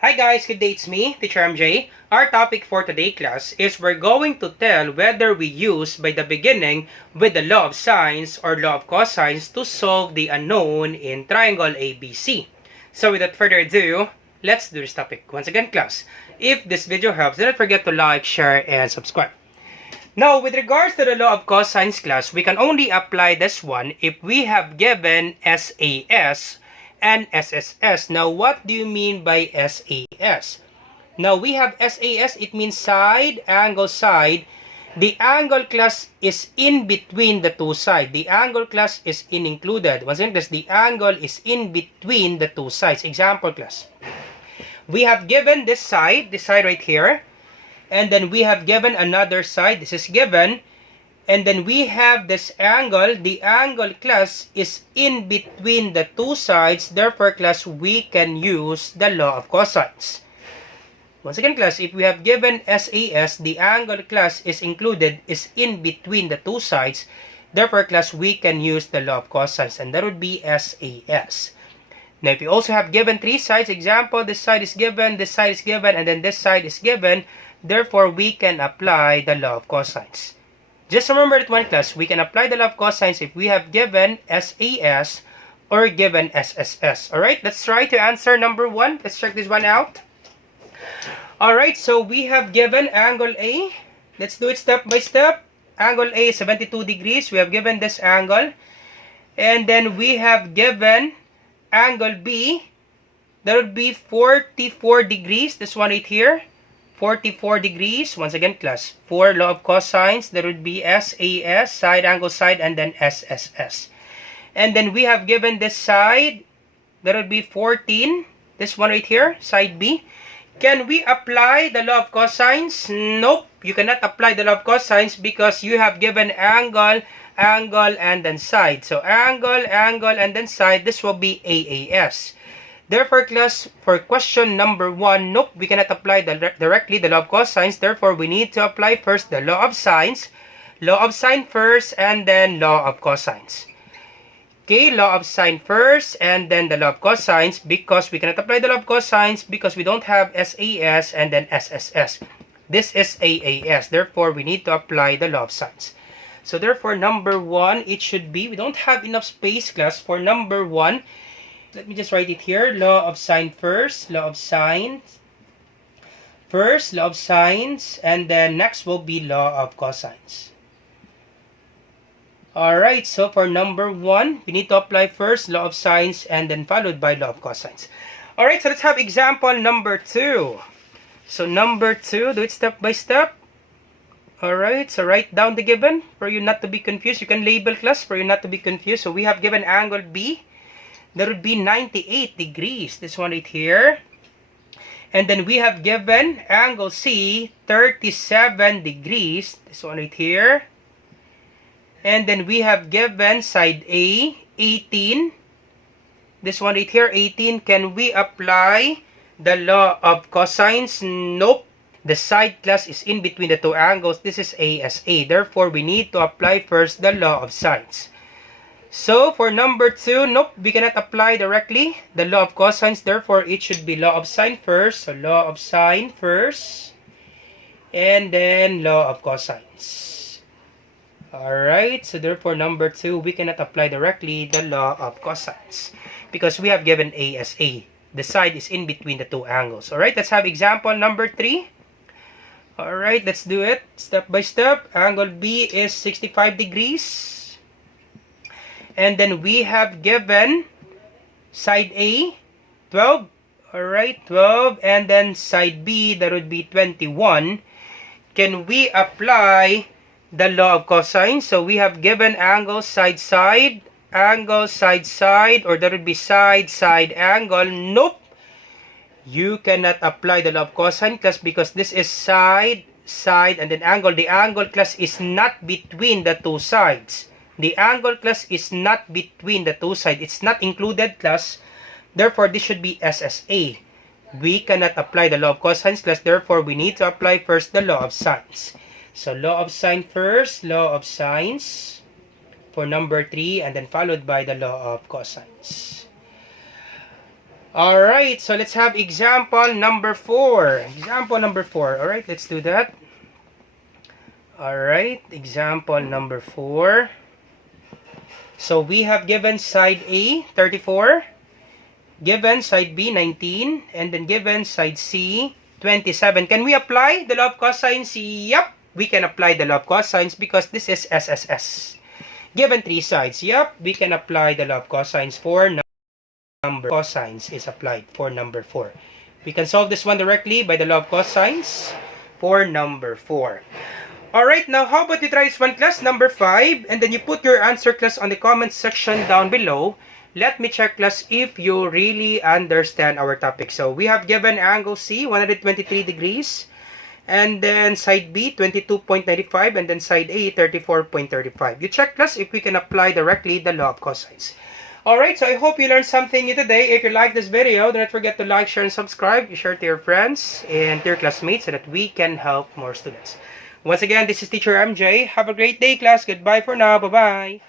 Hi guys, good day, it's me, Teacher MJ. Our topic for today class is we're going to tell whether we use by the beginning with the law of sines or law of cosines to solve the unknown in triangle ABC. So without further ado, let's do this topic. Once again class, if this video helps, don't forget to like, share, and subscribe. Now, with regards to the law of cosines class, we can only apply this one if we have given SAS and SSS. Now, what do you mean by SAS? Now, we have SAS, it means side, angle, side. The angle class is in between the two sides. The angle class is included. Once again, the angle is in between the two sides. Example class. We have given this side right here. And then we have given another side. This is given. And then we have this angle. The angle class is in between the two sides. Therefore, class, we can use the law of cosines. Once again, class, if we have given SAS, the angle class is included, is in between the two sides. Therefore, class, we can use the law of cosines. And that would be SAS. Now, if you also have given three sides, example, this side is given, and then this side is given. Therefore, we can apply the law of cosines. Just remember that one class, we can apply the law of cosines if we have given SAS or given SSS. Alright, let's try to answer number 1. Let's check this one out. Alright, so we have given angle A. Let's do it step by step. Angle A is 72 degrees. We have given this angle. And then we have given angle B. That would be 44 degrees. This one right here. 44 degrees. Once again, class, for law of cosines, there would be SAS, side, angle, side, and then SSS. And then we have given this side, that would be 14. This one right here, side B. Can we apply the law of cosines? Nope, you cannot apply the law of cosines because you have given angle, angle, and then side. So angle, angle, and then side, this will be AAS. Therefore, class, for question number 1, nope, we cannot apply directly the law of cosines. Therefore, we need to apply first the law of sines, law of sine first, and then law of cosines. Okay, law of sine first, and then the law of cosines, because we cannot apply the law of cosines because we don't have SAS and then SSS. This is AAS. Therefore, we need to apply the law of sines. So, therefore, number 1, it should be, we don't have enough space, class, for number 1. Let me just write it here. Law of sine first. Law of sines. First, law of sines. And then next will be law of cosines. Alright, so for number 1, we need to apply first law of sines and then followed by law of cosines. Alright, so let's have example number 2. So number 2, do it step by step. Alright, so write down the given for you not to be confused. You can label class for you not to be confused. So we have given angle B. That would be 98 degrees. This one right here. And then we have given angle C, 37 degrees. This one right here. And then we have given side A, 18. This one right here, 18. Can we apply the law of cosines? Nope. The side class is in between the two angles. This is ASA. Therefore, we need to apply first the law of sines. So, for number 2, nope, we cannot apply directly the law of cosines. Therefore, it should be law of sine first. So, law of sine first. And then, law of cosines. Alright, so therefore, number 2, we cannot apply directly the law of cosines. Because we have given ASA. The side is in between the two angles. Alright, let's have example number 3. Alright, let's do it step by step. Angle B is 65 degrees. And then we have given side A, 12. Alright, 12. And then side B, that would be 21. Can we apply the law of cosines? So we have given angle, side, side. Angle, side, side. Or that would be side, side, angle. Nope. You cannot apply the law of cosine class because this is side, side, and then angle. The angle class is not between the two sides. The angle class is not between the two sides. It's not included class. Therefore, this should be SSA. We cannot apply the law of cosines class. Therefore, we need to apply first the law of sines. So, law of sine first, law of sines for number 3, and then followed by the law of cosines. Alright, so let's have example number 4. Example number 4. Alright, let's do that. Alright, example number 4. So we have given side A, 34. Given side B, 19. And then given side C, 27. Can we apply the law of cosines? Yep, we can apply the law of cosines because this is SSS. Given 3 sides, yep, we can apply the law of cosines for number cosines is applied for number 4. We can solve this one directly by the law of cosines for number 4. Alright, now how about you try this one, class, number 5, and then you put your answer, class, on the comment section down below. Let me check, class, if you really understand our topic. So we have given angle C, 123 degrees, and then side B, 22.95, and then side A, 34.35. You check, class, if we can apply directly the law of cosines. Alright, so I hope you learned something new today. If you like this video, do not forget to like, share, and subscribe. You share to your friends and to your classmates so that we can help more students. Once again, this is Teacher MJ. Have a great day, class. Goodbye for now. Bye-bye.